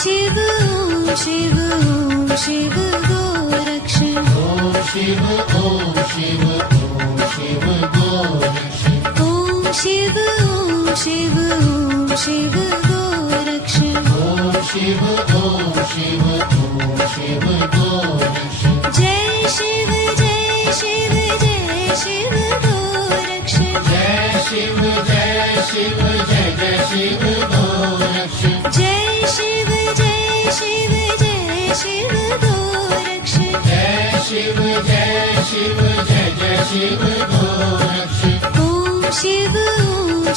Shiv Shiv Shiv Goraksh Om Shiv Shiv Shiv Goraksh Om Shiv Shiv Shiv Goraksh Om Shiv Shiv Shiv Goraksh Jai Shiv Jai Shiv Jai Shiv Goraksh Jai Shiv Jai Shiv Jai Jai Shiv Goraksh Jai Shiv Jai Shiv Jai Shiv Goraksh Jai Shiv Jai Shiv Jai Jai Shiv Goraksh Om Shiv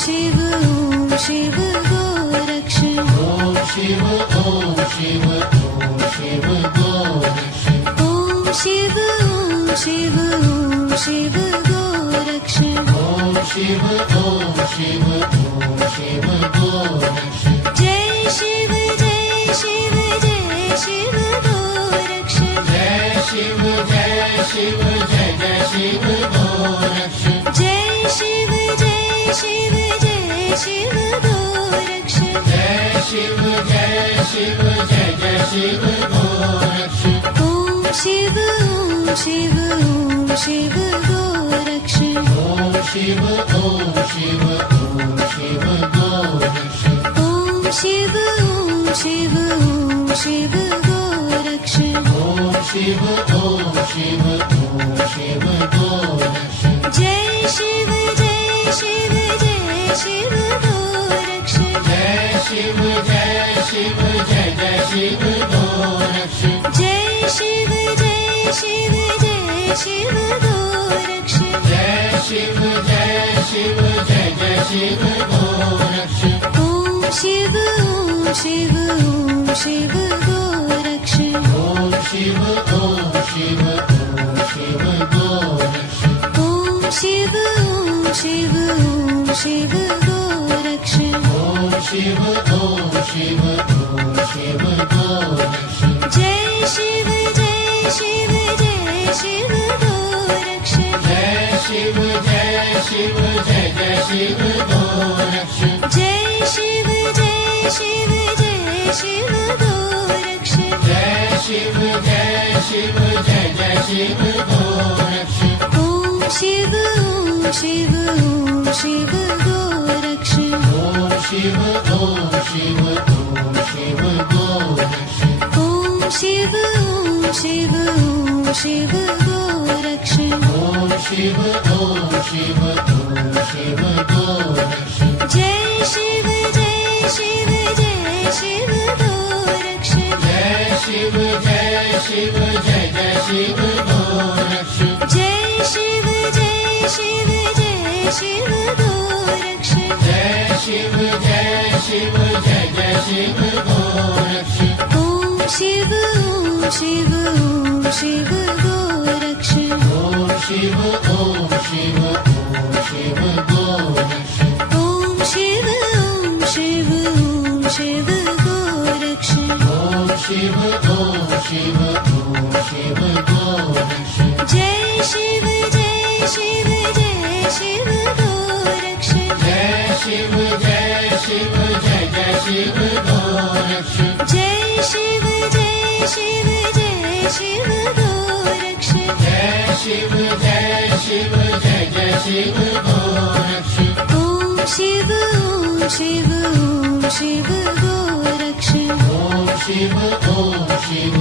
Shiv Shiv Goraksh Om Shiv Shiv Shiv Goraksh Om Shiv Shiv Shiv Goraksh Om Shiv Shiv Shiv Goraksh Jai Shiv Jai Shiv Jai Shiv Goraksh Jai Shiv Jai Shiv Jai Jai Shiv Goraksh Jai Shiv Jai Shiv Jai Shiv Goraksh Jai Shiv Jai Shiv Jai Jai Shiv Goraksh Om Shiv Shiv Shiv Goraksh Om Shiv Shiv Shiv Goraksh Om Shiv Shiv Shiv Goraksh Om Shiv Shiv Shiv Goraksh Jai Shiv Jai Shiv Jai Shiv Goraksh Jai Shiv Jai Shiv Jai Jai Shiv Goraksh Jai Shiv Jai Shiv Jai Shiv Goraksh Jai Shiv Jai Shiv Jai Jai Shiv Goraksh Om Shiv Shiv Shiv Goraksh Om Shiv Shiv Shiv Goraksh Om Shiv Shiv Shiv Goraksh Om Shiv Shiv Shiv Goraksh Jai Shiv Jai Shiv Jai Shiv Goraksh Jai Shiv Jai Shiv Jai Jai Shiv Goraksh Jai Shiv Jai Shiv Jai Shiv Goraksh Jai Shiv Jai Shiv Jai Jai Shiv Goraksh Om Shiv Shiv Shiv Goraksh Om Shiv Shiv Shiv Goraksh Om Shiv Shiv Shiv Goraksh Om Shiv Shiv Shiv Goraksh Jai Shiv Jai Shiv Jai Shiv Goraksh Jai Shiv Jai Shiv Jai Jai Shiv Goraksh Jai Shiv Jai Shiv Jai Shiv Goraksh Jai Shiv Jai Shiv Jai Jai Shiv Goraksh Om Shiv Shiv Shiv Goraksh Om Shiv Shiv Shiv Goraksh Om Shiv Shiv Shiv Goraksh Om Shiv Shiv Shiv Goraksh Jai Shiv Jai Shiv Jai Shiv Goraksh Jai Shiv Jai Shiv Jai Jai Shiv Goraksh Jai Shiv Jai Shiv Jai Shiv Goraksh Jai Shiv Jai Shiv Jai Jai Shiv Goraksh Om Shiv Shiv Shiv Goraksh Om Shiv Shiv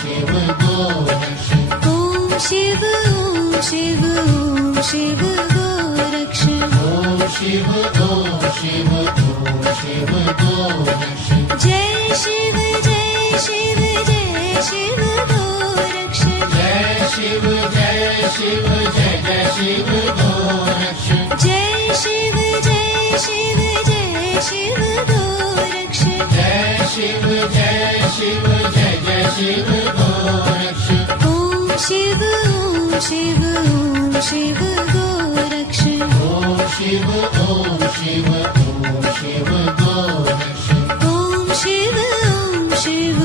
Shiv Goraksh Om Shiv Shiv Shiv Goraksh Om Shiv Shiv Shiv Goraksh Jai Shiv Jai Shiv Jai Shiv Goraksh Jai Shiv Jai Shiv Jai Jai Shiv Goraksh Jai Shiv Jai Shiv Jai Shiv Goraksh Jai Shiv Jai Shiv Jai Jai Shiv Goraksh Om Shiv Shiv Shiv Goraksh Om Shiv Shiv Shiv Goraksh Om Shiv Shiv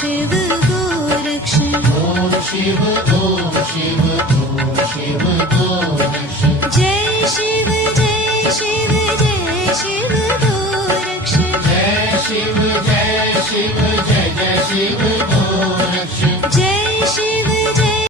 Shiv Goraksh Om Shiv Shiv Shiv Goraksh